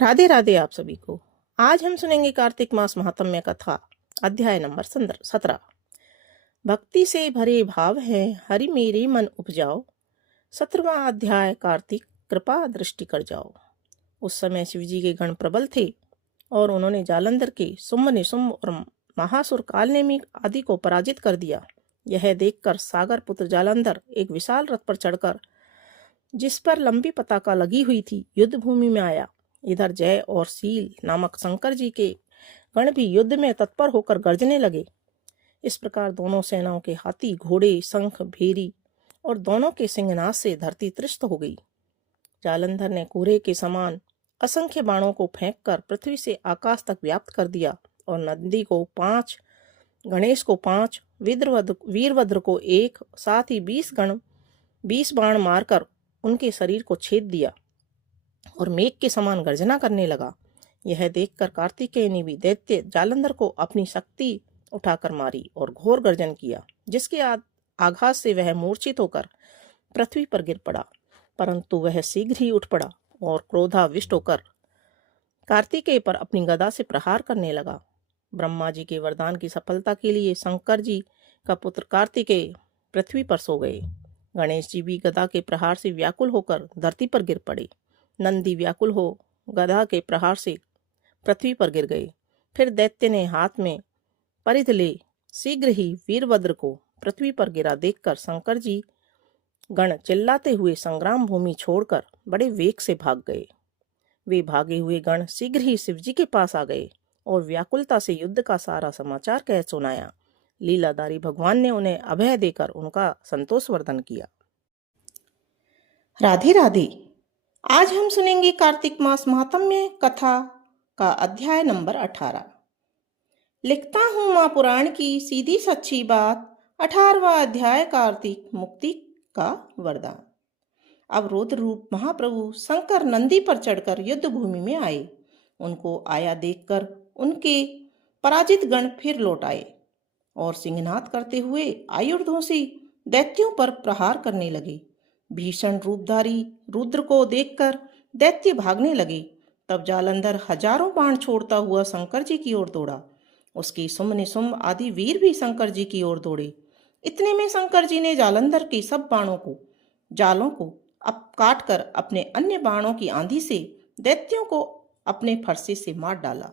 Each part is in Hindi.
राधे राधे आप सभी को। आज हम सुनेंगे कार्तिक मास महात्म्य कथा, अध्याय नंबर 17। भक्ति से भरे भाव है, हरि मेरे मन उपजाओ। 17वां अध्याय। कार्तिक कृपा दृष्टि कर जाओ। उस समय शिवजी के गण प्रबल थे और उन्होंने जालंधर के शुंभ निशुंभ और महासुर कालनेमी आदि को पराजित कर दिया। यह देखकर सागर पुत्र जालंधर एक विशाल रथ पर चढ़कर, जिस पर लंबी पताका लगी हुई थी, युद्ध भूमि में आया। इधर जय और शील नामक शंकर जी के गण भी युद्ध में तत्पर होकर गर्जने लगे। इस प्रकार दोनों सेनाओं के हाथी, घोड़े, शंख, भेरी और दोनों के सिंहनाद से धरती तृष्ट हो गई। जालंधर ने कोहरे के समान असंख्य बाणों को फेंककर पृथ्वी से आकाश तक व्याप्त कर दिया और नंदी को 5, गणेश को 5, वीरभद्र को 1, साथ ही 20 बाण मारकर उनके शरीर को छेद दिया और मेघ के समान गर्जना करने लगा। यह देखकर कार्तिकेय ने भी दैत्य जालंधर को अपनी शक्ति उठाकर मारी और घोर गर्जन किया, जिसके आघात से वह मूर्छित होकर पृथ्वी पर गिर पड़ा। परंतु वह शीघ्र ही उठ पड़ा और क्रोधाविष्ट होकर कार्तिकेय पर अपनी गदा से प्रहार करने लगा। ब्रह्मा जी के वरदान की सफलता के लिए शंकर जी का पुत्र कार्तिकेय पृथ्वी पर सो गए। गणेश जी भी गदा के प्रहार से व्याकुल होकर धरती पर गिर पड़े। नंदी व्याकुल हो गदा के प्रहार से पृथ्वी पर गिर गए। फिर दैत्य ने हाथ में परिध ले शीघ्र ही वीरभद्र को पृथ्वी पर गिरा देखकर शंकर जी गण चिल्लाते हुए संग्राम भूमि छोड़कर बड़े वेग से भाग गए। वे भागे हुए गण शीघ्र ही शिवजी के पास आ गए और व्याकुलता से युद्ध का सारा समाचार कह सुनाया। लीलाधारी भगवान ने उन्हें अभय देकर उनका संतोष वर्धन किया। राधे राधे। आज हम सुनेंगे कार्तिक मास महात्म्य कथा का अध्याय नंबर 18। लिखता हूं मां पुराण की सीधी सच्ची बात। 18वां अध्याय। कार्तिक मुक्ति का वरदान। अब रुद्र रूप महाप्रभु शंकर नंदी पर चढ़कर युद्ध भूमि में आए। उनको आया देखकर उनके पराजित गण फिर लौट आए और सिंहनाद करते हुए आयुधों से दैत्यों पर प्रहार करने लगे। भीषण रूपधारी रुद्र को देखकर दैत्य भागने लगे। तब जालंधर हजारों बाण छोड़ता हुआ शंकर जी की ओर दौड़ा। उसके शुंभ निशुंभ आदि वीर भी शंकर जी की ओर दौड़े। इतने में शंकर जी ने जालंधर के सब जालों को काट कर अपने अन्य बाणों की आंधी से दैत्यों को अपने फरसे से मार डाला।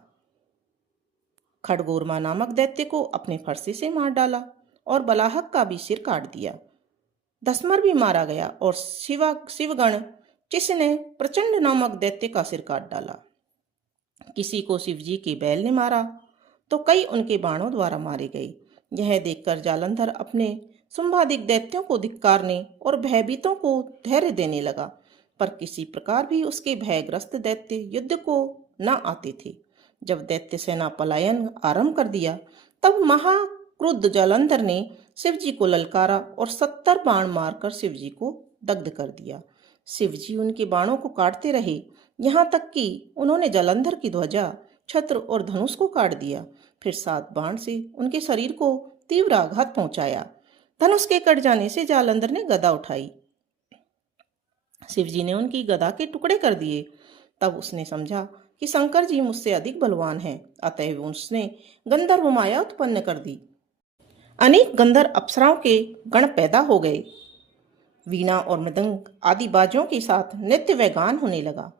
खड़गोरमा नामक दैत्य को अपने फरसे से मार डाला और बलाहक का भी सिर काट दिया। दसमर भी मारा गया और शिवगण चिस ने प्रचंड नामक दैत्य का सिर काट डाला। किसी को शिवजी के बैल ने मारा तो कई उनके बाणों द्वारा मारे गए। यह देखकर जालंधर अपने शुंभादिक दैत्यों को धिक्कारने और भयभीतों को धैर्य देने लगा, पर किसी प्रकार भी उसके भयग्रस्त दैत्य युद्ध को न आते थे। जब दैत्य सेना पलायन आरंभ कर दिया, तब महाक्रुद्ध जालंधर ने शिवजी को ललकारा और 70 बाण मारकर शिवजी को दग्ध कर दिया। शिवजी उनके बाणों को काटते रहे, यहाँ तक कि उन्होंने जालंधर की ध्वजा, छत्र और धनुष को काट दिया। फिर 7 बाण से उनके शरीर को तीव्र आघात पहुंचाया। धनुष के कट जाने से जालंधर ने गदा उठाई। शिवजी ने उनकी गदा के टुकड़े कर दिए। तब उसने समझा कि शंकर जी मुझसे अधिक बलवान हैं, अतः उसने गंधर्व माया उत्पन्न कर दी। अनेक गंधर्व अप्सराओं के गण पैदा हो गए। वीणा और मृदंग आदि बाजों के साथ नृत्य व गान होने लगा।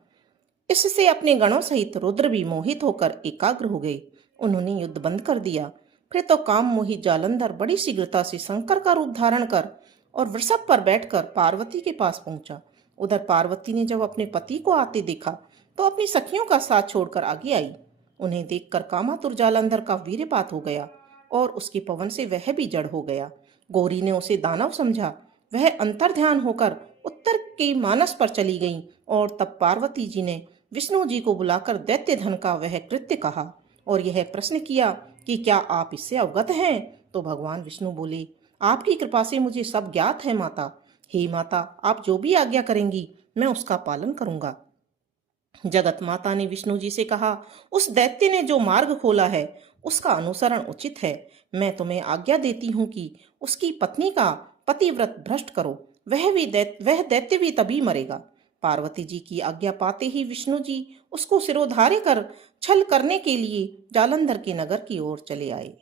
इससे अपने गणों सहित रुद्र भी मोहित होकर एकाग्र हो गए। उन्होंने युद्ध बंद कर दिया। फिर तो काम मोहित जालंधर बड़ी शीघ्रता से शंकर का रूप धारण कर और वृषभ पर बैठकर पार्वती के पास पहुंचा। उधर पार्वती ने जब अपने पति को आते देखा तो अपनी सखियों का साथ छोड़कर आगे आई। उन्हें देखकर कामातुर जालंधर का वीर्यपात हो गया और उसके पवन से वह भी जड़ हो गया। गौरी ने उसे दानव समझा। वह अंतर्ध्यान होकर उत्तर के मानस पर चली गई और तब पार्वती जी ने विष्णु जी को बुलाकर दैत्य धन का वह कृत्य कहा और यह प्रश्न किया कि क्या आप इससे अवगत हैं? तो भगवान विष्णु बोले, आपकी कृपा से मुझे सब ज्ञात है माता। हे माता, आप जो भी आज्ञा करेंगी मैं उसका पालन करूंगा। जगत माता ने विष्णु जी से कहा, उस दैत्य ने जो मार्ग खोला है उसका अनुसरण उचित है। मैं तुम्हें आज्ञा देती हूँ कि उसकी पत्नी का पतिव्रत भ्रष्ट करो। वह दैत्य भी तभी मरेगा। पार्वती जी की आज्ञा पाते ही विष्णु जी उसको सिरोधार्य कर छल करने के लिए जालंधर के नगर की ओर चले आए।